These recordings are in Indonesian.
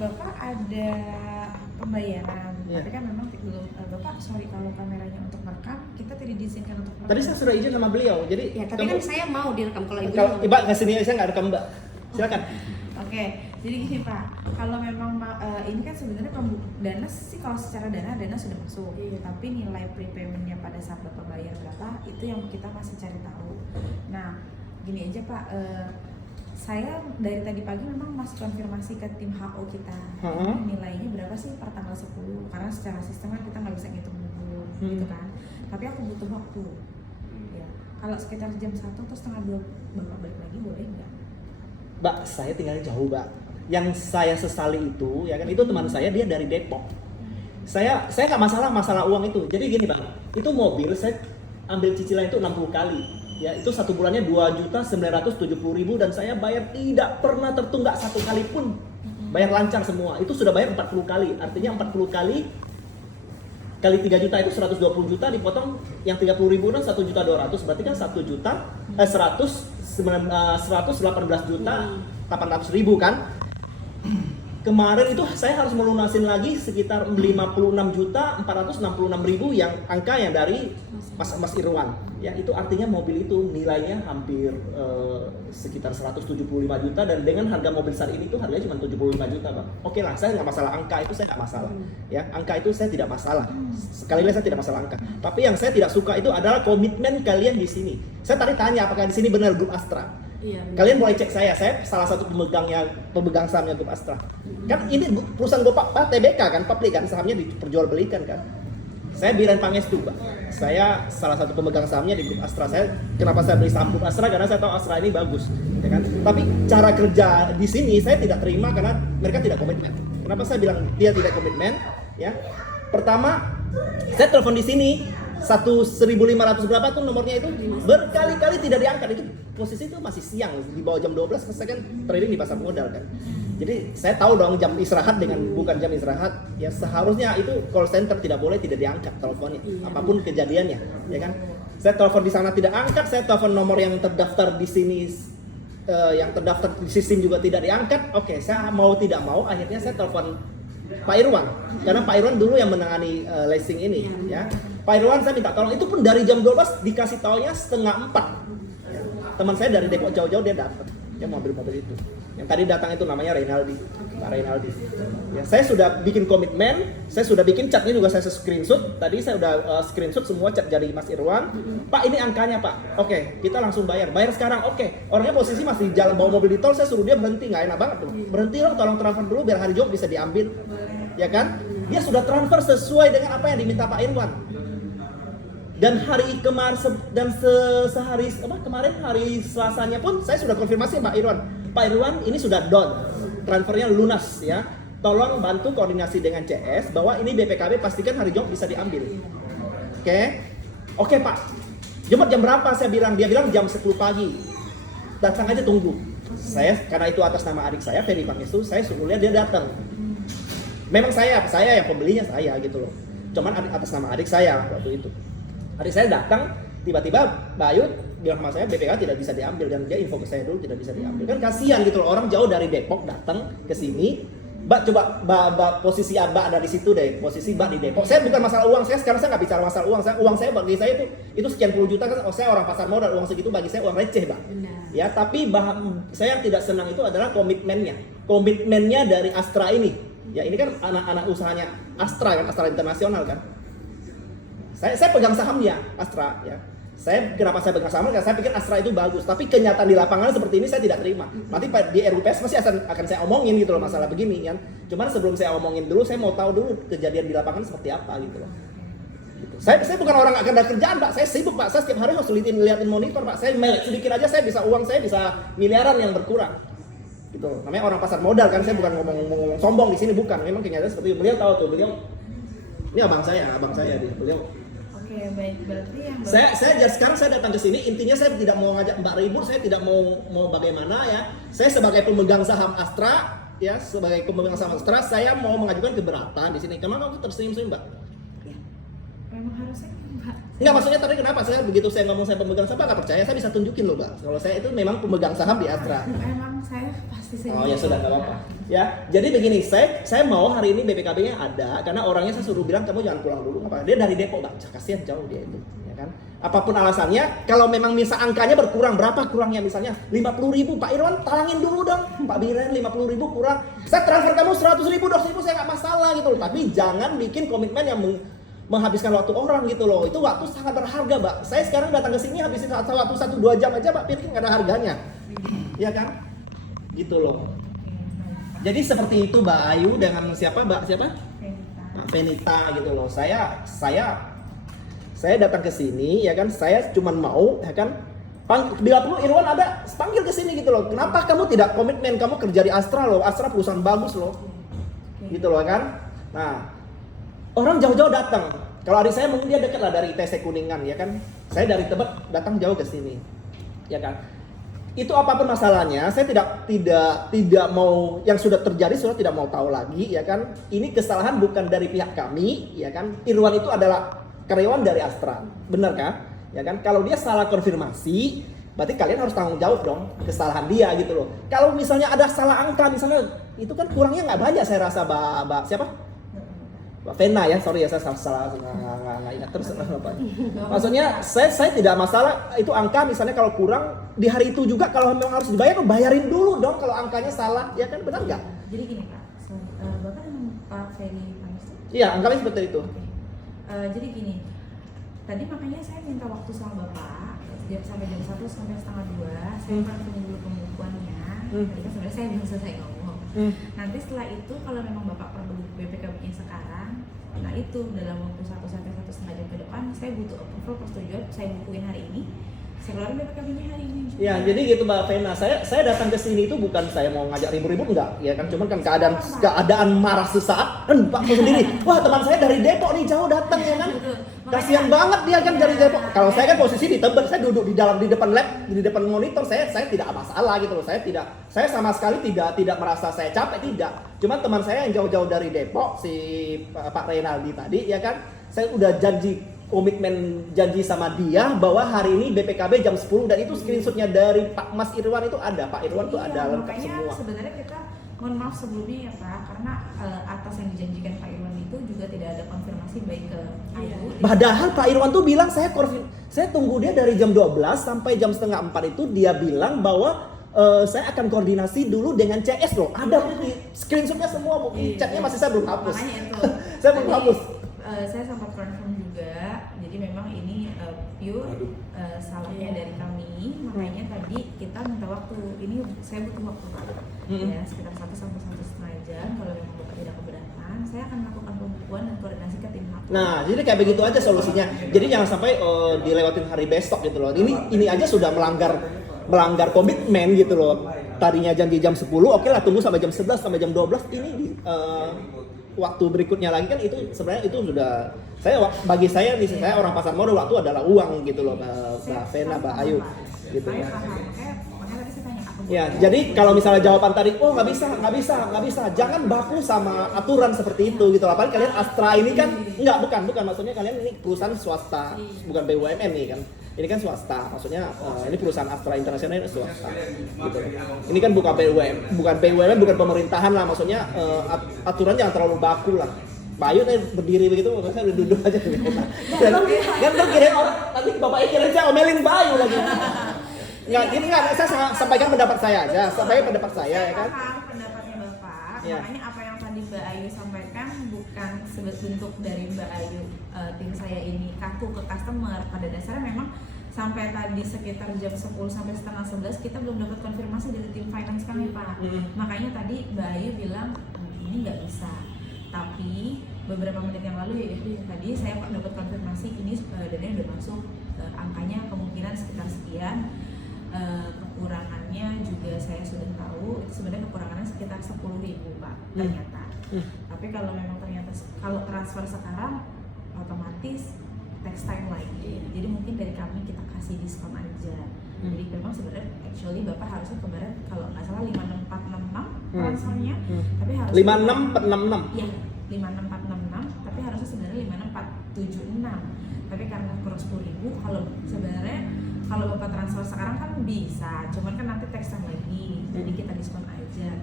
Bapak ada pembayaran, Iya. tapi kan memang belum, Bapak sorry kalau kameranya untuk merekam, kita tidak diizinkan untuk merekam. Tadi saya sudah izin sama beliau, jadi Ya, tapi kan saya mau direkam kalau ibu. kalau Mbak nggak sini saya nggak rekam Mbak. Silakan. Oke, jadi gini Pak, kalau memang ini kan sebenarnya dana sih, kalau secara dana sudah masuk, tapi nilai prepaymentnya pada saat Bapak bayar berapa, itu yang kita masih cari tahu. Nah, gini aja Pak, saya dari tadi pagi memang masih konfirmasi ke tim HO kita, nilainya berapa sih per tanggal 10, karena secara sistem kan kita nggak bisa ngitung dulu, gitu kan. Tapi aku butuh waktu, ya. Kalau sekitar jam 1 atau setengah 2 Bapak balik lagi boleh nggak? Mbak, saya tinggalnya jauh, Mbak. Yang saya sesali itu, ya kan, itu teman saya, dia dari Depok. Saya nggak masalah uang itu. Jadi gini, Bang, itu mobil saya ambil cicilan itu 60 kali. Ya, itu satu bulannya 2.970.000 dan saya bayar tidak pernah tertunggak satu kali pun. Bayar lancar semua. Itu sudah bayar 40 kali. Artinya 40 kali 3 juta itu 120 juta, dipotong yang 30.000 kan 1.200.000, berarti kan 118 juta 800.000 kan. Kemarin itu saya harus melunasin lagi sekitar 56.466.000 yang angka yang dari Mas Irwan. Ya, itu artinya mobil itu nilainya hampir sekitar 175 juta, dan dengan harga mobil saat ini tuh harganya cuma 75 juta, Bang. Oke lah, saya nggak masalah angka itu, saya nggak masalah. Ya, angka itu saya tidak masalah. Sekali lagi saya tidak masalah angka. Tapi yang saya tidak suka itu adalah komitmen kalian di sini. Saya tadi tanya apakah di sini benar grup Astra. Iya. Kalian boleh cek saya salah satu pemegang sahamnya grup Astra. Kan ini perusahaan Pak TBK kan, publik kan, sahamnya diperjualbelikan kan. Saya Biren Pangestu, Pak. Saya salah satu pemegang sahamnya di grup Astra. Kenapa saya beli saham grup Astra? Karena saya tahu Astra ini bagus, ya kan? Tapi cara kerja di sini saya tidak terima karena mereka tidak komitmen. Kenapa saya bilang dia tidak komitmen? Ya, pertama, saya telepon di sini 1.500 berapa tuh nomornya itu, berkali-kali tidak diangkat. Itu posisi itu masih siang, di bawah jam 12, saya kan trading di pasar modal kan. Jadi saya tahu dong jam istirahat dengan bukan jam istirahat. Ya seharusnya itu call center tidak boleh tidak diangkat teleponnya, apapun kejadiannya, ya kan. Saya telepon di sana tidak angkat, saya telepon nomor yang terdaftar di sini, yang terdaftar di sistem juga tidak diangkat. Oke, saya mau tidak mau akhirnya saya telepon Pak Irwan, karena Pak Irwan dulu yang menangani leasing ini, ya. Pak Irwan saya minta tolong, itu pun dari jam 12 dikasih taunya 3:30. Ya. Teman saya dari Depok jauh-jauh dia datang, dia mau ambil mobil itu. Yang tadi datang itu namanya Reynaldi, Pak Reynaldi. Ya, saya sudah bikin komitmen, saya sudah bikin catnya juga saya screenshot. Tadi saya udah screenshot semua cat dari Mas Irwan. Pak, ini angkanya Pak. Oke, kita langsung bayar sekarang. Oke, orangnya posisi masih di jalan bawa mobil di tol, saya suruh dia berhenti, nggak enak banget tuh. Berhenti loh, tolong transfer dulu biar hari Jumat bisa diambil. Ya kan? Dia sudah transfer sesuai dengan apa yang diminta Pak Irwan. Dan hari kemarin kemarin hari Selasanya pun saya sudah konfirmasi Pak Irwan. Pak Irwan, ini sudah done, transfernya lunas ya. Tolong bantu koordinasi dengan CS bahwa ini BPKB pastikan hari Jumat bisa diambil. Oke Pak. Jumat jam berapa? Saya bilang, dia bilang jam 10 pagi. Datang aja tunggu. Saya karena itu atas nama adik saya Ferry Pangestu, saya suruh dia datang. Memang saya yang pembelinya saya gitu loh. Cuman atas nama adik saya waktu itu. Adik saya datang, tiba-tiba Bayu bilang sama saya BPK tidak bisa diambil, dan dia info ke saya dulu tidak bisa diambil. Kan kasihan gitu loh, orang jauh dari Depok datang ke sini. Mbak coba posisi Mbak ada di situ deh, posisi Mbak di Depok. Saya bukan masalah uang, sekarang saya nggak bicara masalah uang. Uang saya bagi saya itu sekian puluh juta kan, saya orang pasar modal, uang segitu bagi saya uang receh, Mbak. Ya, tapi saya yang tidak senang itu adalah komitmennya dari Astra ini. Ya, ini kan anak-anak usahanya Astra kan, Astra Internasional kan. Saya pegang sahamnya Astra ya. Kenapa saya pegang saham? Karena saya pikir Astra itu bagus, tapi kenyataan di lapangan seperti ini saya tidak terima. Nanti di RUPS pasti akan saya omongin gitu loh masalah begini kan. Cuman sebelum saya omongin dulu, saya mau tahu dulu kejadian di lapangan seperti apa gitu loh. Gitu. Saya bukan orang nggak ada kerjaan, Pak. Saya sibuk, Pak. Saya setiap hari harus liatin monitor, Pak. Saya sedikit aja uang saya bisa miliaran yang berkurang. Gitu. Namanya orang pasar modal kan, saya bukan ngomong sombong di sini, bukan. Memang kenyataan seperti itu. Beliau tahu tuh, ini abang saya dia. Beliau. Oke, baik, berarti yang sekarang saya datang ke sini, intinya saya tidak mau ngajak Mbak ribut, saya tidak mau bagaimana ya. Saya sebagai pemegang saham Astra, ya, saya mau mengajukan keberatan di sini. Kenapa kamu tersenyum-senyum, Mbak? memang harusnya Mbak. Enggak, maksudnya tapi kenapa saya begitu saya ngomong saya pemegang saham nggak percaya, saya bisa tunjukin loh Mbak. Kalau saya itu memang pemegang saham di Astra. Emang saya pasti saya. Oh ya sudah, nggak apa-apa. Ya, jadi begini, saya mau hari ini BPKB-nya ada karena orangnya saya suruh bilang kamu jangan pulang dulu. Apa? Dia dari Depok Mbak, kasihan jauh dia itu, ya kan? Apapun alasannya, kalau memang misal angkanya berkurang, berapa kurangnya misalnya 50.000, Pak Irwan talangin dulu dong, Pak Biren 50.000 kurang, saya transfer kamu 100.000, 200.000 saya nggak masalah gitu loh. Tapi jangan bikin komitmen yang menghabiskan waktu orang gitu loh. Itu waktu sangat berharga, Mbak. Saya sekarang datang ke sini habisin waktu 1-2 jam aja, Mbak, pikir nggak ada harganya, ya kan? Gitu loh. Jadi seperti itu Mbak Ayu dengan siapa Mbak Mbak Venita gitu loh. Saya datang ke sini ya kan, saya cuman mau ya kan bila perlu Irwan ada panggil ke sini gitu loh. Kenapa kamu tidak komitmen, kamu kerja di Astra loh, Astra perusahaan bagus loh. Gitu loh kan. Nah, orang jauh-jauh datang. Kalau adik saya mungkin dia dekat lah dari ITC Kuningan ya kan. Saya dari Tebet datang jauh ke sini. Ya kan. Itu apapun masalahnya, saya tidak mau yang sudah terjadi sudah tidak mau tahu lagi ya kan. Ini kesalahan bukan dari pihak kami ya kan. Irwan itu adalah karyawan dari Astra, benar kan? Ya kan? Kalau dia salah konfirmasi, berarti kalian harus tanggung jawab dong kesalahan dia gitu loh. Kalau misalnya ada salah angka misalnya, itu kan kurangnya nggak banyak saya rasa Mbak siapa? Mbak Vena ya, sorry ya saya salah nggak ingat terus apa. Maksudnya saya tidak masalah itu angka misalnya kalau kurang di hari itu juga kalau memang harus dibayar, bayarin dulu dong kalau angkanya salah, ya kan benar nggak? Jadi gini Pak, Bapak memang Pak Ferry Pangestu? Iya, angkanya seperti itu. Jadi gini, tadi makanya saya minta waktu sama Bapak sampai jam 1 sampai setengah 2. Saya pantengin dulu pembukuannya. Tadi kan sebenarnya saya belum selesai ngomong. Nanti setelah itu kalau memang Bapak perlu BPKB-nya sekarang, nah itu dalam waktu 1 sampai 1,5 jam ke depan saya butuh approval persetujuan, saya bukuin hari ini, saya keluarin BPKB-nya hari ini juga. Ya, jadi gitu Mbak Vena, saya datang ke sini itu bukan saya mau ngajak ribut-ribut enggak, ya kan, cuman kan keadaan marah sesaat, dan Pak tahu sendiri, wah teman saya dari Depok nih jauh datang ya kan, kasihan banget dia kan dari Depok. Kalau saya kan posisi di Tebet, saya duduk di depan lab, di depan monitor, saya tidak masalah gitu loh, saya sama sekali tidak merasa saya capek, tidak. Cuman teman saya yang jauh-jauh dari Depok, si Pak Reynaldi tadi, ya kan, saya udah komitmen janji sama dia bahwa hari ini BPKB jam 10 dan itu screenshotnya dari Pak Mas Irwan itu ada, Pak Irwan tuh ada lengkap semua. Sebenarnya kita mohon maaf sebelumnya ya Pak, karena atas yang dijanjikan Pak Irwan itu juga tidak ada konfirmasi baik ke Ayu. Padahal Pak Irwan tuh bilang saya tunggu dia dari jam 12 sampai jam setengah 4 itu dia bilang bahwa saya akan koordinasi dulu dengan CS loh. Ada bukti, screenshotnya semua, bukti chatnya masih saya belum hapus. Makanya itu. Saya belum hapus. Saya sempat confirm juga, jadi memang ini pure salahnya dari kami, makanya tadi kita minta waktu. Ini saya butuh waktu Pak, ya sekitar 1 sampai 1,5 jam. Kalau memang Bapak tidak keberatan, saya akan melakukan pembukuan dan koordinasi ke tim HAP. Nah, jadi kayak begitu aja solusinya. Jadi jangan sampai dilewatin hari besok gitu loh. Ini aja sudah melanggar komitmen gitu loh. Tadinya janji jam 10, oke lah tunggu sampai jam 11 sampai jam 12. Ini waktu berikutnya lagi kan itu sebenarnya itu sudah bagi saya orang pasar modal, waktu adalah uang gitu loh Mbak Vena, Mbak Ayu gitu. Saya paham, makanya tadi saya tanya apa. Ya, jadi kalau misalnya jawaban tadi, oh nggak bisa, jangan baku sama aturan seperti itu gitu. Apalagi kalian Astra ini kan bukan maksudnya kalian ini perusahaan swasta, bukan BUMN nih kan. Ini kan swasta, maksudnya ini perusahaan Astra Internasional ini swasta gitu. Ini kan bukan BUMN, bukan pemerintahan lah, maksudnya aturan jangan terlalu baku lah. Bayu tadi berdiri begitu, saya udah duduk aja gitu. Kan kira orang nanti bapaknya kira saya omelin Bayu lagi. Enggak, saya sampaikan pendapat saya aja, sampaikan pendapat saya ya kan. Paham pendapatnya Bapak, Ya. makanya apa yang tadi Mbak Ayu sampaikan bukan bentuk dari Mbak Ayu tim saya ini kaku ke customer. Pada dasarnya memang sampai tadi sekitar jam 10 sampai setengah 11 kita belum dapat konfirmasi dari tim finance kami Pak. Makanya tadi Mbak Ayu bilang ini nggak bisa. Tapi beberapa menit yang lalu ya tadi saya dapat konfirmasi ini dananya udah masuk, angkanya kemungkinan sekitar sekian. Kekurangannya juga saya sudah tahu, itu sebenarnya kekurangannya sekitar 10.000 Pak ternyata. Tapi kalau memang ternyata kalau transfer sekarang otomatis text time lagi, jadi mungkin dari kami kita kasih diskon aja. Jadi memang sebenarnya actually Bapak harusnya kemarin kalau nggak salah 56466 transfernya, tapi harus 56466. Iya, 56466 tapi harusnya sebenarnya 56476. Tapi karena kurang 10.000, kalau sebenarnya kalau Bapak transfer sekarang kan bisa, cuman kan nanti tax lagi, jadi kita diskon aja.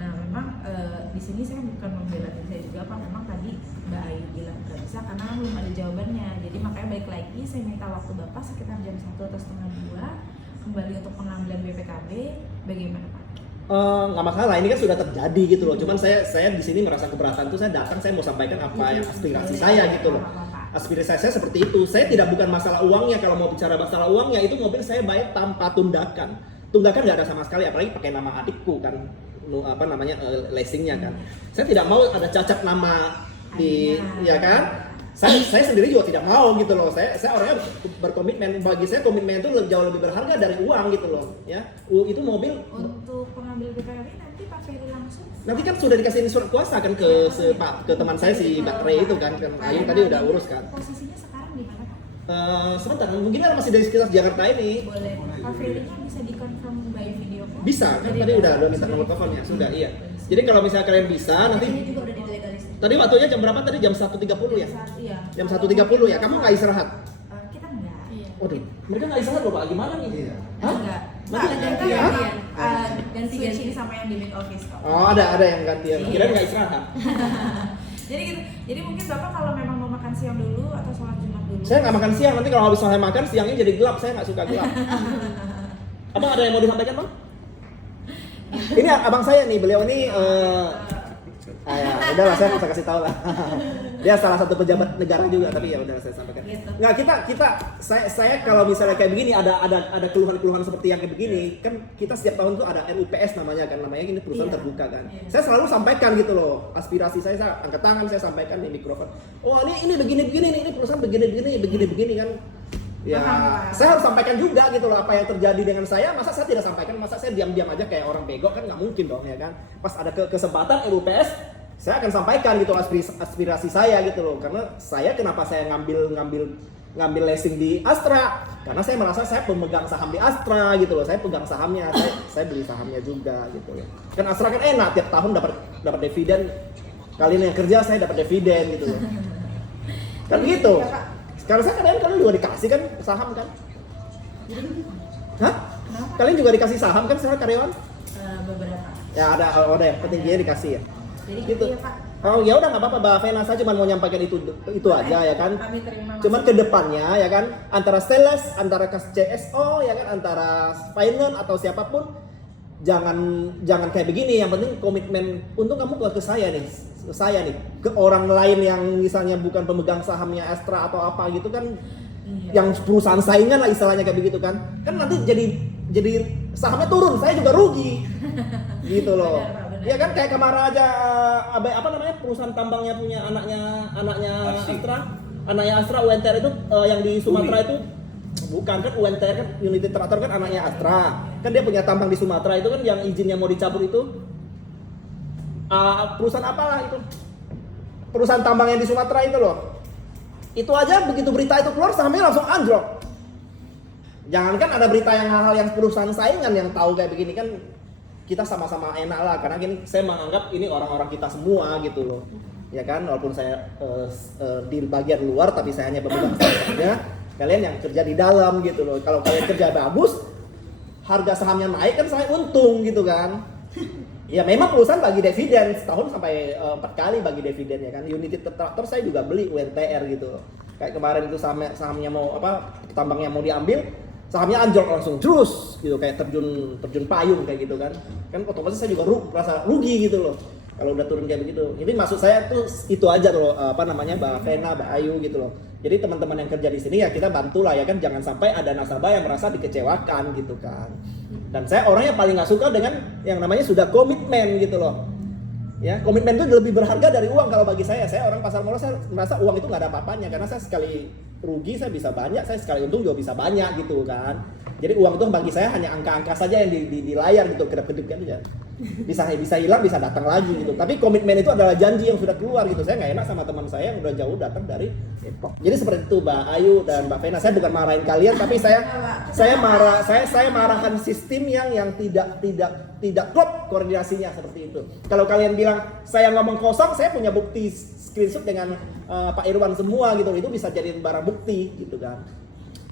Nah memang di sini saya bukan membela diri saya juga, Pak. Memang tadi Mbak Ayu bilang nggak bisa karena belum ada jawabannya. Jadi makanya balik lagi saya minta waktu Bapak sekitar jam 1 atau setengah 2 kembali untuk pengambilan BPKB. Bagaimana Pak? Nggak masalah, ini kan sudah terjadi gitu loh. Cuman saya di sini merasa keberatan tuh, saya datang, saya mau sampaikan apa yang aspirasi saya gitu loh. Aspirasi saya seperti itu. Saya tidak bukan masalah uangnya. Kalau mau bicara masalah uangnya, itu mobil saya bayar tanpa tunggakan. Tunggakan nggak ada sama sekali, apalagi pakai nama adikku kan, apa namanya, leasingnya kan. Saya tidak mau ada cacat nama di, ya kan. Saya sendiri juga tidak mau gitu loh. Saya orangnya berkomitmen. Bagi saya komitmen itu jauh lebih berharga dari uang gitu loh. Ya, itu mobil. Untuk pengambil BPKB nanti Pak Ferry langsung. Nanti kan sudah dikasih surat kuasa kan ke teman saya si Mbak Ray itu kan Ayu tadi udah urus kan. Posisinya sekarang di mana Pak? Sebentar, mungkin masih dari sekitar Jakarta ini. Boleh. Pak Ferry-nya bisa dikonfirm by video call? Bisa, kan tadi udah minta nomor teleponnya, sudah iya. Jadi kalau misalnya kalian bisa nanti. Ini juga udah dilegalisir. Tadi waktunya jam berapa tadi? Jam 1.30 ya? Iya. Jam 1.30 ya? Kamu nggak istirahat? Kita enggak. Iya. Waduh, mereka nggak istirahat loh Pak, gimana nih? Hah? Enggak. Berarti Kita gantian. memang Ganti-ganti. switching sama yang di mid office kok. Oh ada yang gantian, kirain nggak istirahat. Jadi gitu. Jadi mungkin Bapak kalau memang mau makan siang dulu atau sholat Jumat dulu. Saya nggak makan siang, nanti kalau habis saya makan siangnya jadi gelap, saya nggak suka gelap. Abang ada yang mau disampaikan Bang? Ini abang saya nih, beliau ini ya udahlah saya nggak usah kasih tahu lah. Dia salah satu pejabat negara juga, tapi ya udah saya sampaikan. Gitu. Nggak, saya kalau misalnya kayak begini ada keluhan-keluhan seperti yang kayak begini, kan kita setiap tahun tuh ada RUPS namanya ini perusahaan Iya. terbuka kan. Iya. Saya selalu sampaikan gitu loh, aspirasi saya angkat tangan, saya sampaikan di mikrofon. Oh ini begini nih, ini perusahaan begini kan. Ya, saya harus sampaikan juga gitu loh apa yang terjadi dengan saya. Masa saya tidak sampaikan, masa saya diam-diam aja kayak orang bego kan nggak mungkin dong ya kan. Pas ada kesempatan RUPS, saya akan sampaikan gitu aspirasi saya gitu loh. Karena saya kenapa saya ngambil leasing di Astra? Karena saya merasa saya pemegang saham di Astra gitu loh. Saya pegang sahamnya, saya beli sahamnya juga gitu loh. Kan Astra kan enak, tiap tahun dapat dividen. Kalian yang kerja saya dapat dividen gitu loh. Kan gitu. Sekarang saya kalian juga dikasih kan saham kan? Hah? Kenapa? Kalian juga dikasih saham kan sekarang karyawan? Beberapa. Ya ada yang petingginya dikasih ya. Jadi Gitu. ya Pak. Oh ya udah nggak apa-apa, Mbak Vena, saya cuma mau nyampaikan itu aja ya kan. Kami terima. Cuman ke depannya ya kan, antara sales, antara CSO ya kan, antara finance atau siapapun jangan kayak begini. Yang penting komitmen. Untung kamu ke saya nih, ke orang lain yang misalnya bukan pemegang sahamnya Astra atau apa gitu kan, Iya. yang perusahaan saingan lah istilahnya kayak begitu kan nanti jadi sahamnya turun, saya juga rugi gitu loh. Benar, Pak, benar. Ya kan kayak kemarin aja apa namanya perusahaan tambangnya punya anaknya Astra UNTR itu yang di Sumatera itu bukan kan UNTR kan United Tractor kan anaknya Astra kan, dia punya tambang di Sumatera itu kan yang izinnya mau dicabut itu perusahaan apalah itu, perusahaan tambang yang di Sumatera itu loh. Itu aja begitu berita itu keluar sahamnya langsung anjlok. Jangankan ada berita yang hal-hal yang perusahaan saingan yang tahu kayak begini kan, kita sama-sama enak lah karena gini saya menganggap ini orang-orang kita semua gitu loh. Ya kan, walaupun saya di bagian luar tapi saya hanya pemegang sahamnya. Kalian yang kerja di dalam gitu loh. Kalau kalian kerja bagus, harga sahamnya naik kan saya untung gitu kan. Ya memang perusahaan bagi dividen setahun sampai 4 kali bagi dividen ya kan. United Tractor saya juga beli UNTR gitu. Kayak kemarin itu sahamnya mau tambangnya mau diambil, sahamnya anjlok langsung terus gitu kayak terjun payung kayak gitu kan. Kan otomatis saya juga rasa rugi gitu loh. Kalau udah turun kayak begitu. Ini maksud saya tuh itu aja loh Mbak Vena, Mbak Ayu gitu loh. Jadi teman-teman yang kerja di sini ya kita bantulah ya kan, jangan sampai ada nasabah yang merasa dikecewakan gitu kan. Dan saya orang yang paling nggak suka dengan yang namanya sudah komitmen gitu loh. Ya, komitmen itu lebih berharga dari uang kalau bagi saya. Saya orang pasar modal, saya merasa uang itu nggak ada apa-apanya karena saya sekali rugi saya bisa banyak, saya sekali untung juga bisa banyak gitu kan. Jadi uang itu bagi saya hanya angka-angka saja yang di layar gitu, kedip-kedip kan aja. Bisa hilang, bisa datang lagi gitu. Tapi komitmen itu adalah janji yang sudah keluar gitu. Saya nggak enak sama teman saya yang udah jauh datang dari Depok. Jadi seperti itu Mbak Ayu dan Mbak Vena. Saya bukan marahin kalian, tapi saya marahkan sistem yang tidak tidak klop koordinasinya seperti itu. Kalau kalian bilang saya ngomong kosong, saya punya bukti screenshot dengan Pak Irwan semua gitu, itu bisa jadiin barang bukti gitu kan.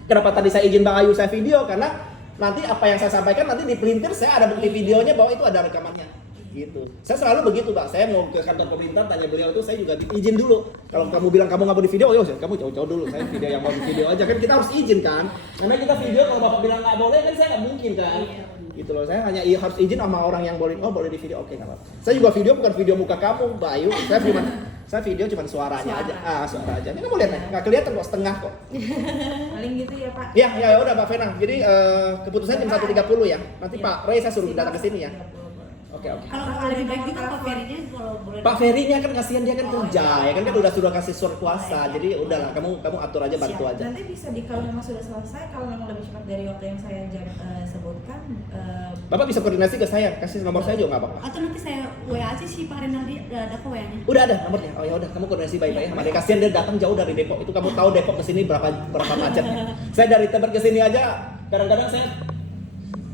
Kenapa tadi saya izin Bang Ayu saya video? Karena nanti apa yang saya sampaikan nanti di printer saya ada bukti videonya bahwa itu ada rekamannya. Gitu. Saya selalu begitu Pak. Saya mau ke kantor pemerintah tanya beliau itu saya juga izin dulu. Kalau kamu bilang kamu nggak mau di video, yo kamu jauh-jauh dulu. Saya video yang mau di video aja kan kita harus izin kan. Karena kita video kalau bapak bilang nggak boleh kan saya nggak mungkin kan. Gitu loh. Saya hanya harus izin sama orang yang boleh. Oh boleh di video, oke nggak apa. Saya juga video bukan video muka kamu, Bayu. Saya video cuma suaranya aja. Suara aja. Ini kamu lihat nih, nggak kelihatan kok setengah kok. Paling gitu ya Pak. Ya udah Mbak Vena. Jadi keputusannya jam 1.30 ya. Nanti Pak Ray saya suruh datang ke sini ya. Oke. Kalau lebih baik juga Pak Ferry-nya kalau boleh. Pak Ferry-nya kan kasihan dia kan kerja, ya kan sudah kasih surat kuasa, jadi udahlah kamu atur aja, bantu aja. Nanti bisa kalau memang sudah selesai, kalau memang lebih cepat dari waktu yang saya sebutkan. Bapak bisa koordinasi ke saya, kasih nomor saya juga nggak apa-apa. Atau nanti saya WA aja sih Pak Renaldi, ada kok WA-nya. Udah ada nomornya. Oh ya udah, kamu koordinasi baik-baik ya. Sama dia kasihan dia datang jauh dari Depok. Itu kamu tahu Depok ke sini berapa macetnya. Saya dari Tebet ke sini aja kadang-kadang saya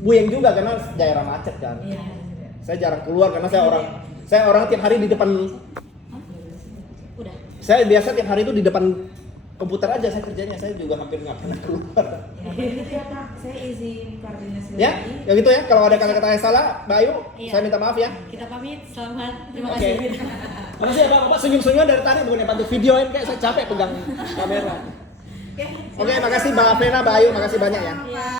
buyeng juga karena daerah macet kan. Iya. Saya jarang keluar karena saya orang tiap hari di depan. Udah. Saya biasa tiap hari itu di depan komputer aja saya kerjanya. Saya juga hampir nggak pernah keluar. Ya, gitu ya Pak. Saya izin koordinasi Ya, lagi. ya gitu ya. Kalau ada kata-kata yang salah, Mbak Ayu, Iya. saya minta maaf ya. Kita pamit. Selamat. Terima Oke. kasih. Makasih ya Bapak senyum-senyum dari tadi bukannya bantu videoin kayak saya capek pegang kamera. Oke, Oke, makasih Mbak Vena, Mbak Ayu, makasih banyak ya. Pak.